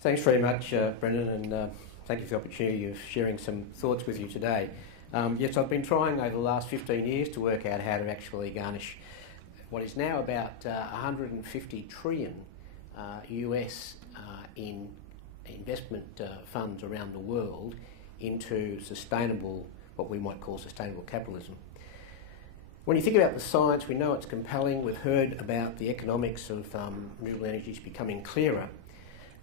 Thanks very much, Brendan, and thank you for the opportunity of sharing some thoughts with you today. Yes, I've been trying over the last 15 years to work out how to actually garnish what is now about 150 trillion US in investment funds around the world into sustainable, what we might call sustainable capitalism. When you think about the science, we know it's compelling. We've heard about the economics of renewable energies becoming clearer.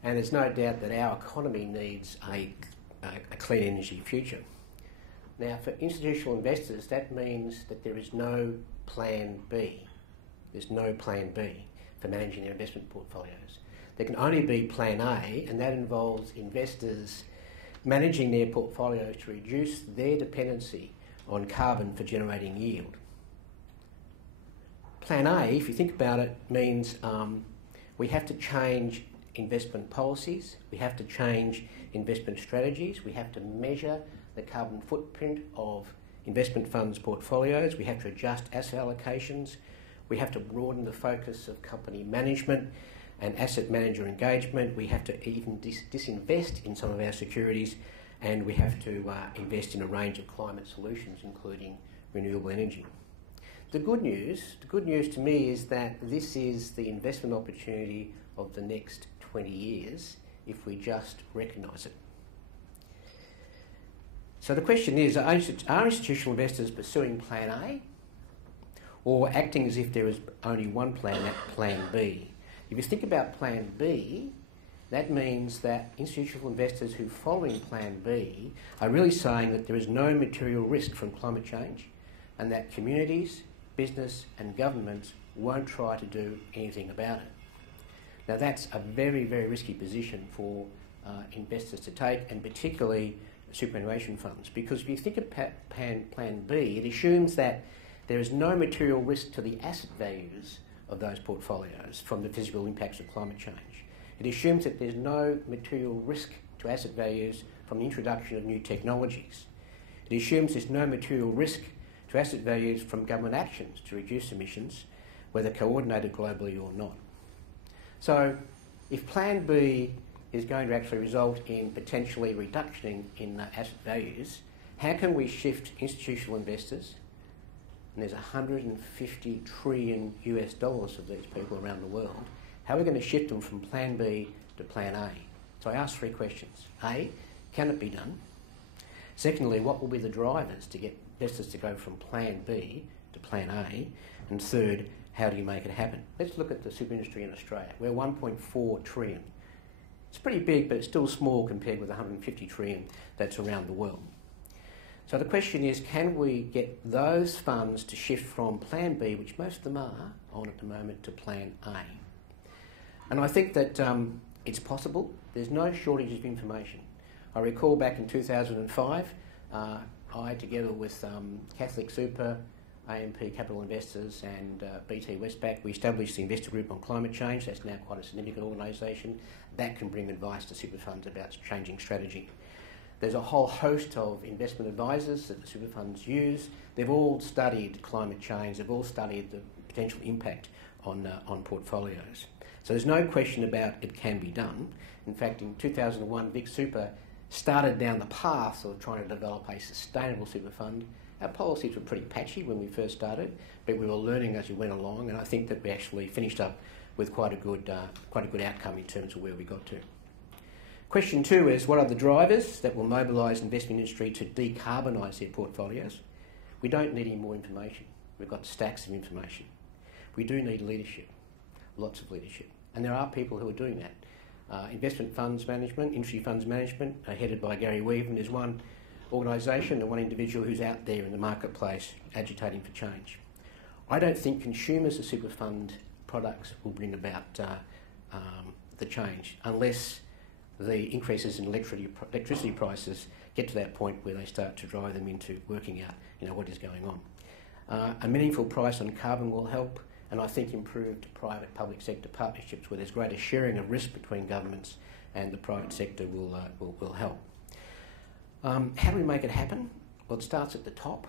And there's no doubt that our economy needs a clean energy future. Now, for institutional investors, that means that there is no plan B. There's no plan B for managing their investment portfolios. There can only be plan A, and that involves investors managing their portfolios to reduce their dependency on carbon for generating yield. Plan A, if you think about it, means we have to change investment policies, we have to change investment strategies, we have to measure the carbon footprint of investment funds portfolios, we have to adjust asset allocations, we have to broaden the focus of company management and asset manager engagement, we have to even disinvest in some of our securities, and we have to invest in a range of climate solutions, including renewable energy. The good news to me is that this is the investment opportunity of the next 20 years if we just recognise it. So the question is, are institutional investors pursuing plan A or acting as if there is only one plan, that plan B? If you think about plan B, that means that institutional investors who are following plan B are really saying that there is no material risk from climate change and that communities, business and governments won't try to do anything about it. Now that's a very, very risky position for investors to take, and particularly superannuation funds, because if you think of plan B, it assumes that there is no material risk to the asset values of those portfolios from the physical impacts of climate change. It assumes that there's no material risk to asset values from the introduction of new technologies. It assumes there's no material risk to asset values from government actions to reduce emissions, whether coordinated globally or not. So if plan B is going to actually result in potentially reduction in asset values, how can we shift institutional investors, and there's 150 trillion US dollars of these people around the world, how are we going to shift them from plan B to plan A? So I asked three questions. A, can it be done? Secondly, what will be the drivers to get investors to go from plan B to plan A? And third, how do you make it happen? Let's look at the super industry in Australia. We're 1.4 trillion. It's pretty big, but it's still small compared with the 150 trillion that's around the world. So the question is, can we get those funds to shift from plan B, which most of them are on at the moment, to plan A? And I think that it's possible. There's no shortage of information. I recall back in 2005, I, together with Catholic Super, AMP Capital Investors and BT Westpac, we established the Investor Group on Climate Change. That's now quite a significant organisation that can bring advice to super funds about changing strategy. There's a whole host of investment advisors that the super funds use. They've all studied climate change. They've all studied the potential impact on portfolios. So there's no question about it can be done. In fact, in 2001, VicSuper started down the path of trying to develop a sustainable super fund. Our policies were pretty patchy when we first started, but we were learning as we went along, and I think that we actually finished up with quite a good outcome in terms of where we got to. Question two is, what are the drivers that will mobilise the investment industry to decarbonise their portfolios? We don't need any more information. We've got stacks of information. We do need leadership, lots of leadership, and there are people who are doing that. Investment funds management, industry funds management, headed by Gary Weaven, is one organisation and one individual who's out there in the marketplace agitating for change. I don't think consumers of super fund products will bring about the change unless the increases in electricity prices get to that point where they start to drive them into working out what is going on. A meaningful price on carbon will help, and I think improved private-public sector partnerships where there's greater sharing of risk between governments and the private sector will help. How do we make it happen? Well, it starts at the top.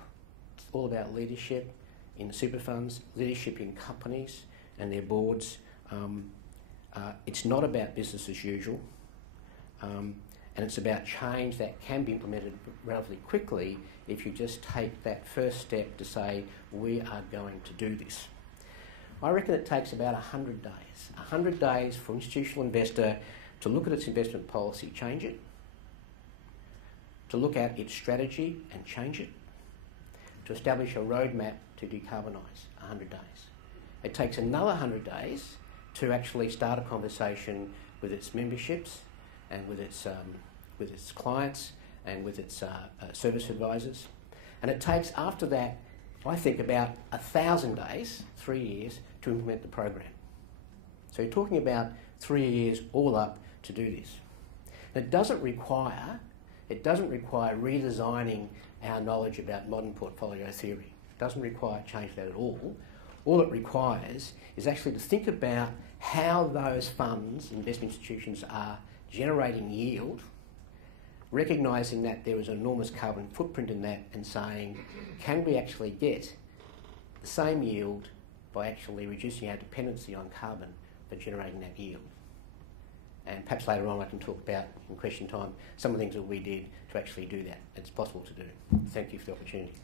It's all about leadership in super funds, leadership in companies and their boards. It's not about business as usual. And it's about change that can be implemented relatively quickly if you just take that first step to say, we are going to do this. I reckon it takes about 100 days. 100 days for an institutional investor to look at its investment policy, change it, to look at its strategy and change it, to establish a roadmap to decarbonise. 100 days. It takes another 100 days to actually start a conversation with its memberships and with its clients and with its service advisors. And it takes, after that, I think about 1,000 days, 3 years, to implement the program. So you're talking about 3 years all up to do this. And it doesn't require redesigning our knowledge about modern portfolio theory. It doesn't require change that at all. All it requires is actually to think about how those funds, investment institutions, are generating yield, recognising that there is an enormous carbon footprint in that, and saying, can we actually get the same yield by actually reducing our dependency on carbon for generating that yield? And perhaps later on I can talk about, in question time, some of the things that we did to actually do that. It's possible to do. Thank you for the opportunity.